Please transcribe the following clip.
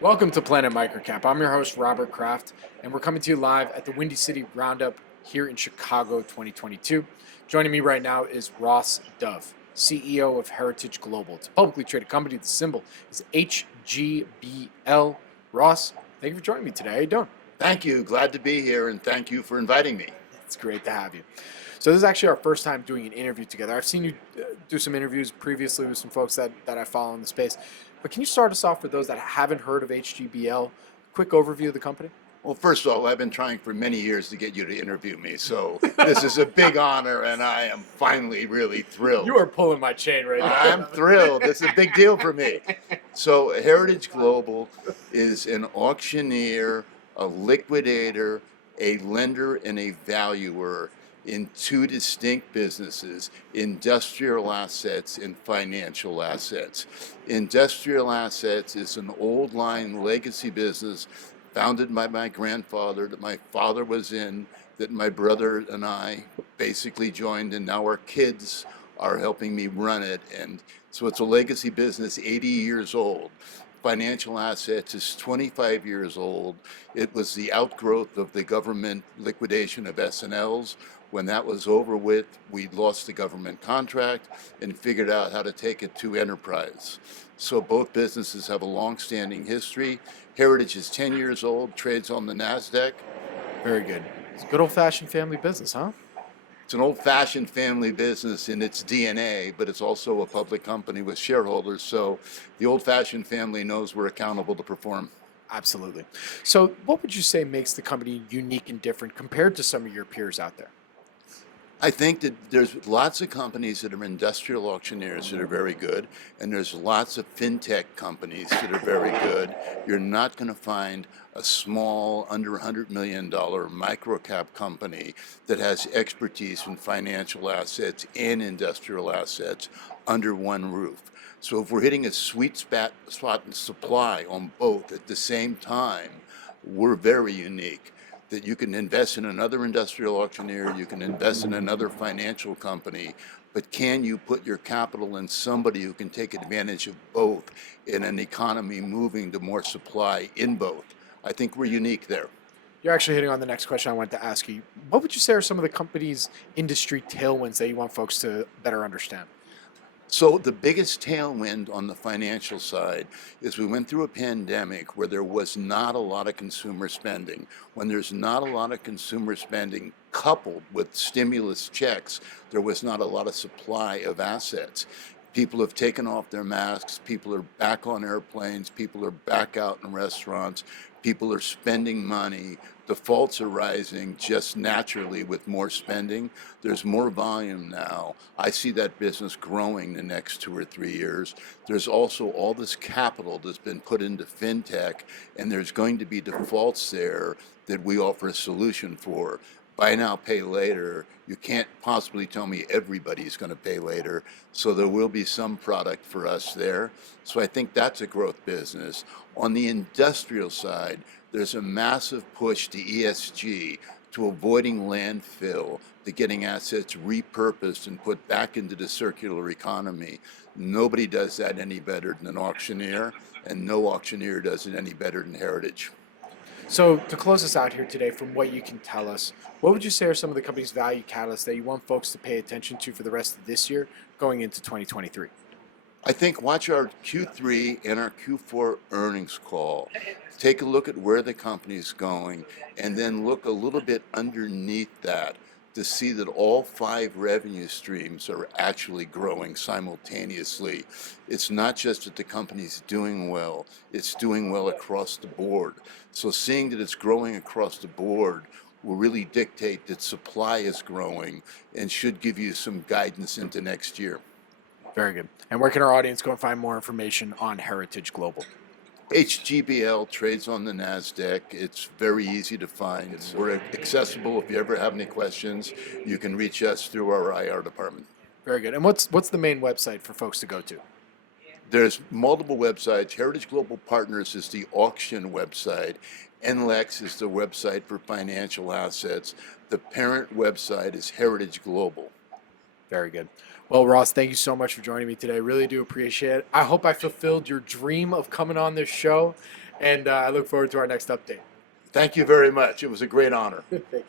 Welcome to Planet MicroCap. I'm your host, Robert Kraft, and we're coming to you live at the Windy City Roundup here in Chicago 2022. Joining me right now is Ross Dove, CEO of Heritage Global. It's a publicly traded company. The symbol is HGBL. Ross, thank you for joining me today. How you doing? Thank you. Glad to be here, and thank you for inviting me. It's great to have you. So this is actually our first time doing an interview together. I've seen you do some interviews previously with some folks that I follow in the space. But can you start us off for those that haven't heard of HGBL? Quick overview of the company. Well, first of all, I've been trying for many years to get you to interview me, so this is a big honor, and I am finally really thrilled. You are pulling my chain right now. I'm thrilled. This is a big deal for me. So Heritage Global is an auctioneer, a liquidator, a lender, and a valuer in two distinct businesses: industrial assets and financial assets. Industrial assets is an old line legacy business founded by my grandfather, that my father was in, that my brother and I basically joined, and now our kids are helping me run it. And so it's a legacy business, 80 years old. Financial assets is 25 years old. It was the outgrowth of the government liquidation of SNLs. When that was over with, we lost the government contract and figured out how to take it to enterprise. So both businesses have a long-standing history. Heritage is 10 years old, trades on the NASDAQ. Very good. It's a good old-fashioned family business, huh? It's an old-fashioned family business in its DNA, but it's also a public company with shareholders, so the old-fashioned family knows we're accountable to perform. Absolutely. So what would you say makes the company unique and different compared to some of your peers out there? I think that there's lots of companies that are industrial auctioneers that are very good, and there's lots of fintech companies that are very good. You're not going to find a small, under $100 million MicroCap company that has expertise in financial assets and industrial assets under one roof. So if we're hitting a sweet spot in supply on both at the same time, we're very unique. That you can invest in another industrial auctioneer, you can invest in another financial company, but can you put your capital in somebody who can take advantage of both in an economy moving to more supply in both? I think we're unique there. You're actually hitting on the next question I wanted to ask you. What would you say are some of the company's industry tailwinds that you want folks to better understand? So the biggest tailwind on the financial side is we went through a pandemic where there was not a lot of consumer spending. When there's not a lot of consumer spending coupled with stimulus checks, there was not a lot of supply of assets. People have taken off their masks, people are back on airplanes, people are back out in restaurants, people are spending money. Defaults are rising just naturally with more spending. There's more volume now. I see that business growing the next 2 or 3 years. There's also all this capital that's been put into fintech, and there's going to be defaults there that we offer a solution for. Buy now, pay later. You can't possibly tell me everybody's going to pay later, so there will be some product for us there. So I think that's a growth business. On the industrial side, there's a massive push to ESG, to avoiding landfill, to getting assets repurposed and put back into the circular economy. Nobody does that any better than an auctioneer, and no auctioneer does it any better than Heritage. So to close us out here today, from what you can tell us, what would you say are some of the company's value catalysts that you want folks to pay attention to for the rest of this year going into 2023? I think watch our Q3 and our Q4 earnings call. Take a look at where the company's going, and then look a little bit underneath that to see that all 5 revenue streams are actually growing simultaneously. It's not just that the company's doing well, it's doing well across the board. So seeing that it's growing across the board will really dictate that supply is growing and should give you some guidance into next year. Very good. And where can our audience go and find more information on Heritage Global? HGBL trades on the NASDAQ. It's very easy to find. We're accessible. If you ever have any questions, you can reach us through our IR department. Very good. And what's the main website for folks to go to? There's multiple websites. Heritage Global Partners is the auction website. NLEX is the website for financial assets. The parent website is Heritage Global. Very good. Well, Ross, thank you so much for joining me today. I really do appreciate it. I hope I fulfilled your dream of coming on this show. And I look forward to our next update. Thank you very much. It was a great honor. Thank you.